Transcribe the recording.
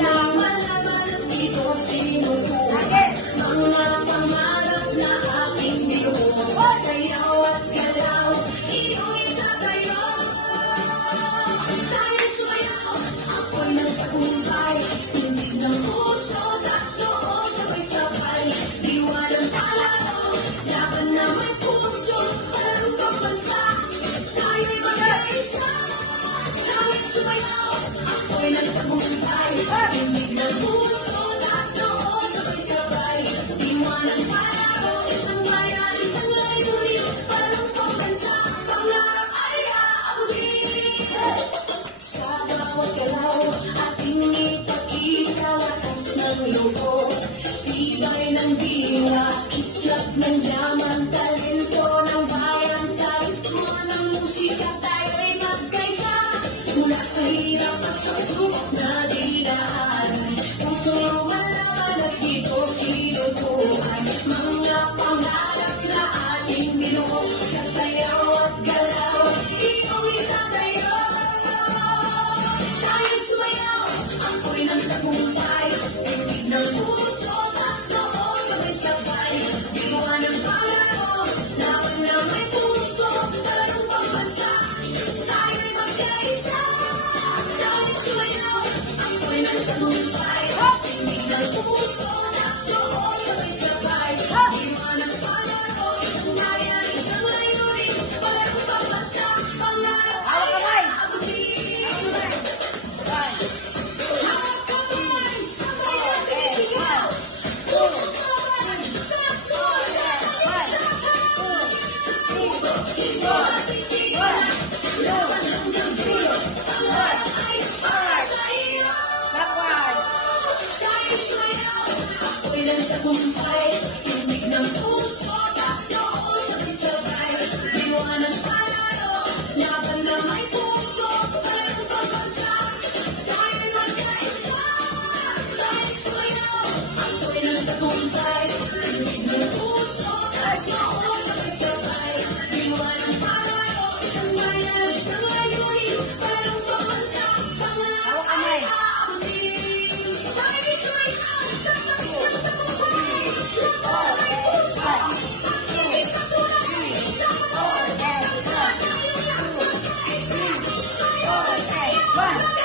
lumalaban at dito sinubukan. Mga pangarap na aking binuo sa sayaw at galaw, iyong itatayo. Tayo sumayaw, ako'y nagtagumpay, tinig ng puso, taas noo, sabay-sabay. Diwa ng palaro, laban na may puso, walang kapansa. Tayo'y magkaisa, tayo sumayaw, ako'y nagtagumpay, tinig ng puso, taas noo, sabay-sabay. Diwa ng palaro, isang bayan, isang layunin, walang kapansa. Pangarap ay aabutin. Sa bawat galaw, ating ipakita lakas ng loob. Tibay ng diwa, kislap ng yaman, talento ng bayan. Sa ritmo ng musika, tayo'y magkaisa. Mula sa hirap at pagsubok na dinaan, pusong lumalaban at dito sinubukan. Mga pangarap na ating binuo sa sayaw at galaw, iyong itatayo. Tayo sumayaw, ako'y nagtagumpay, tinig ng puso, taas noo, sabay-sabay. Diwa ng palaro, laban na may puso, walang pambansa. Tayo'y magkaisa, tayo sumayaw, ako'y nagtagumpay, tinig ng puso, taas noo, sabay-sabay. Diwa ng palaro, isang bayan, isang layunin, walang pambansa. Pangarap ay aabutin. Hawak kamay, sabay natin sigaw. Puso kawan, taas noo, sabay-sabay. Susuko, ito at titigan, laban hanggang dulo. Pangarap ay para sa iyo. Tayo sumayaw, ako'y nagtagumpay, tinig ng puso, taas noo, sabay-sabay. Diwa ng palaro, laban na may puso, walang pambansa. Tayo'y magkaisa, tayo sumayaw, ako'y nagtagumpay, tinig ng puso, taas noo, sabay-sabay. Diwa ng palaro, isang bayan, isang layunin, walang pambansa. Pangarap ay aabutin. Tayo'y sumayaw, tapos ng tagumpay, laban na may puso, aking ipatuloy. Sa bawat bansa, tayo lang magkaisa. Tayo ay sayaw.